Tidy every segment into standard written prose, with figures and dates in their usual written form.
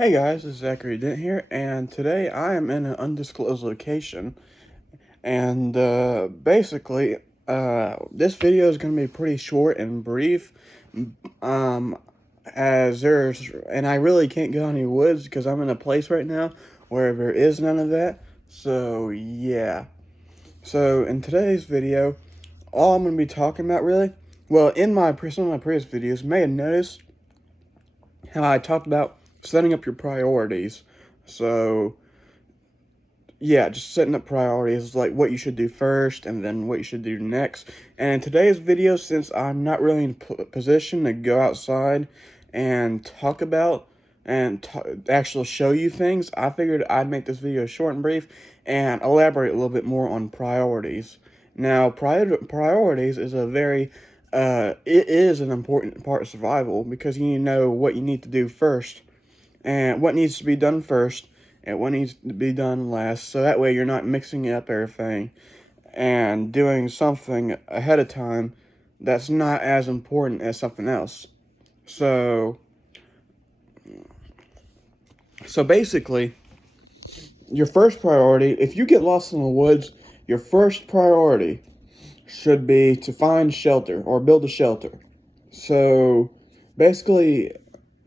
Hey guys, this is Zachary Dent here, and today I am in an undisclosed location. And basically, this video is going to be pretty short and brief. Um, and I really can't go any woods because I'm in a place right now where there is none of that. So, yeah. So, in today's video, all I'm going to be talking about really, well, some of my previous videos, you may have noticed how I talked about setting up your priorities. So, yeah, just setting up priorities, like what you should do first and then what you should do next. And in today's video, since I'm not really in a position to go outside and talk about and actually show you things, I figured I'd make this video short and brief and elaborate a little bit more on priorities. Now, priorities is it is an important part of survival because you need to know what you need to do first and what needs to be done first and what needs to be done last, so that way you're not mixing up everything and doing something ahead of time that's not as important as something else. So basically, your first priority, if you get lost in the woods, your first priority should be to find shelter or build a shelter. So basically,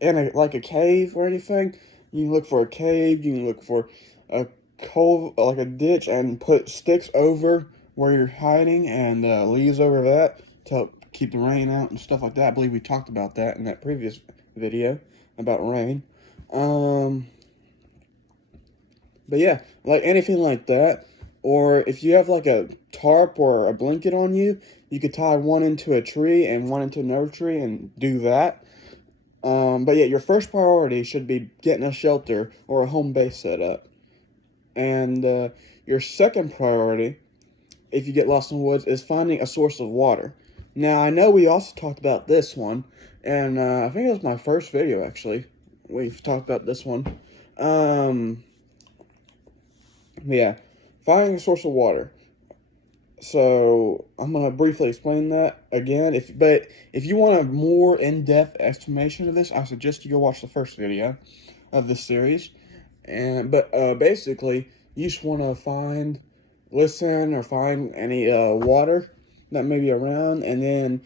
in a cave or anything, you can look for a cave. You can look for a cove, like a ditch, and put sticks over where you're hiding and leaves over that to help keep the rain out and stuff like that. I believe we talked about that in that previous video about rain. Um, but yeah, like anything like that. Or if you have like a tarp or a blanket on you, you could tie one into a tree and one into another tree and do that. But yeah, your first priority should be getting a shelter or a home base set up. And your second priority, if you get lost in the woods, is finding a source of water. Now, I know we also talked about this one, and I think it was my first video actually. We've talked about this one. Yeah, finding a source of water. So I'm gonna briefly explain that again. If you want a more in-depth explanation of this, I suggest you go watch the first video of this series. But basically, you just want to listen, or find any water that may be around, and then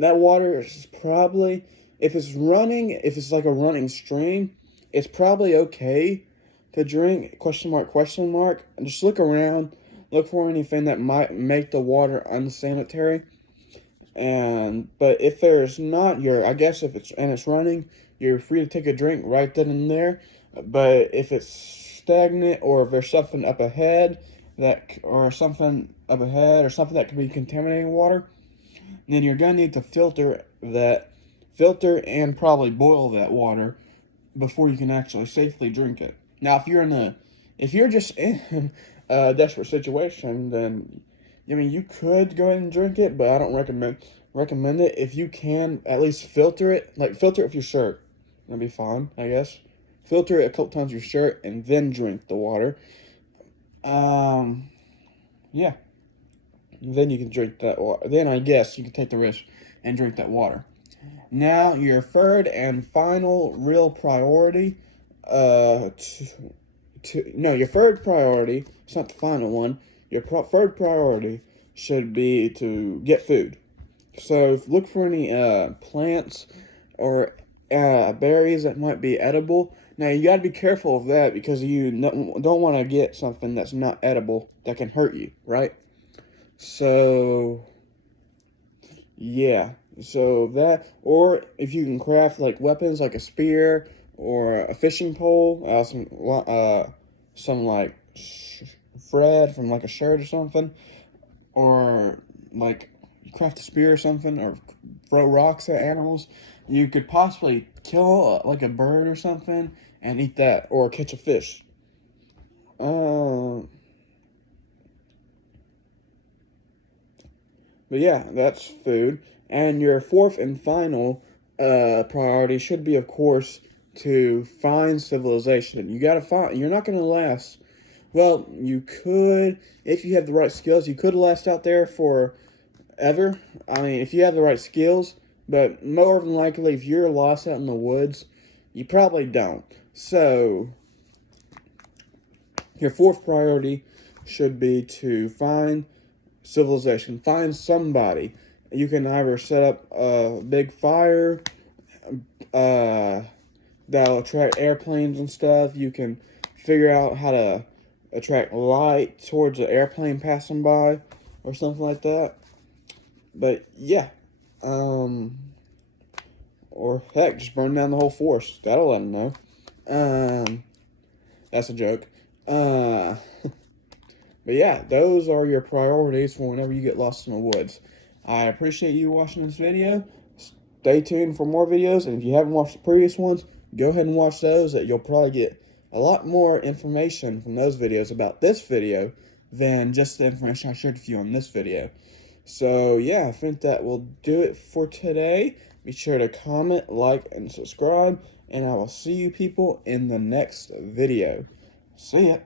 that water is probably, if it's like a running stream, it's probably okay to drink. Question mark? Question mark? And just look around, look for anything that might make the water unsanitary. But if there's not, I guess if it's running, you're free to take a drink right then and there. But if it's stagnant, or if there's something up ahead or something that could be contaminating water, then you're gonna need to filter and probably boil that water before you can actually safely drink it. Now, if you're just in a desperate situation, then I mean you could go ahead and drink it, but I don't recommend it. If you can, at least filter it. Like, filter it with your shirt. That'd be fine, I guess. Filter it a couple times with your shirt and then drink the water. Yeah. Then you can drink that water. Then I guess you can take the risk and drink that water. Now, your third and final real priority, your third priority, it's not the final one, your third priority should be to get food. So look for any plants or berries that might be edible. Now, you got to be careful of that because you don't want to get something that's not edible that can hurt you, right? So, yeah. So that, or if you can craft like weapons like a spear or a fishing pole, some like thread from like a shirt or something, or like you craft a spear or something, or throw rocks at animals, you could possibly kill like a bird or something and eat that, or catch a fish. But yeah, that's food. And your fourth and final priority should be, of course, to find civilization. You gotta find. You're not gonna last. Well, you could, if you have the right skills. You could last out there for ever. I mean, if you have the right skills. But more than likely, if you're lost out in the woods, you probably don't. So, your fourth priority should be to find civilization. Find somebody. You can either set up a big fire that'll attract airplanes and stuff. You can figure out how to attract light towards an airplane passing by or something like that. But yeah, or heck, just burn down the whole forest. That'll let them know. That's a joke. But yeah, those are your priorities for whenever you get lost in the woods. I appreciate you watching this video. Stay tuned for more videos, and if you haven't watched the previous ones, go ahead and watch those. You'll probably get a lot more information from those videos about this video than just the information I shared with you on this video. So yeah, I think that will do it for today. Be sure to comment, like, and subscribe, and I will see you people in the next video. See ya.